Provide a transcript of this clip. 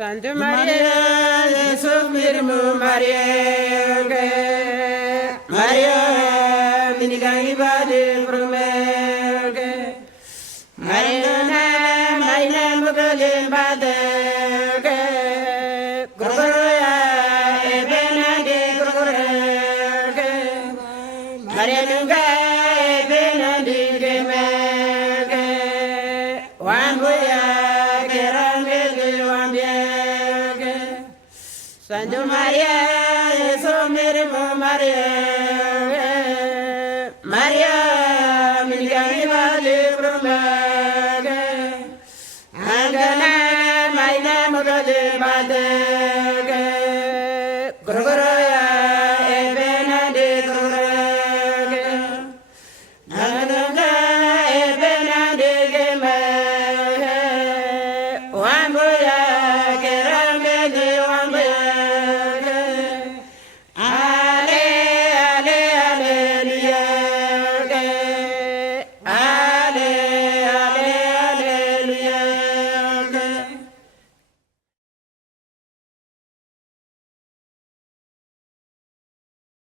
Santa Maria, Jesús mismo Maria, Maria, minigangi bade brumelge, Maria na, Maria mugale bade, Gurguruya, ebenade gurgurge, Maria nunga, ebenade gemege, Wambuya, gerangele wambiege, Santa Maria, Jesús mismo Maria, Maria, minigangi bade brumelge, Angana, Maina mugale bade.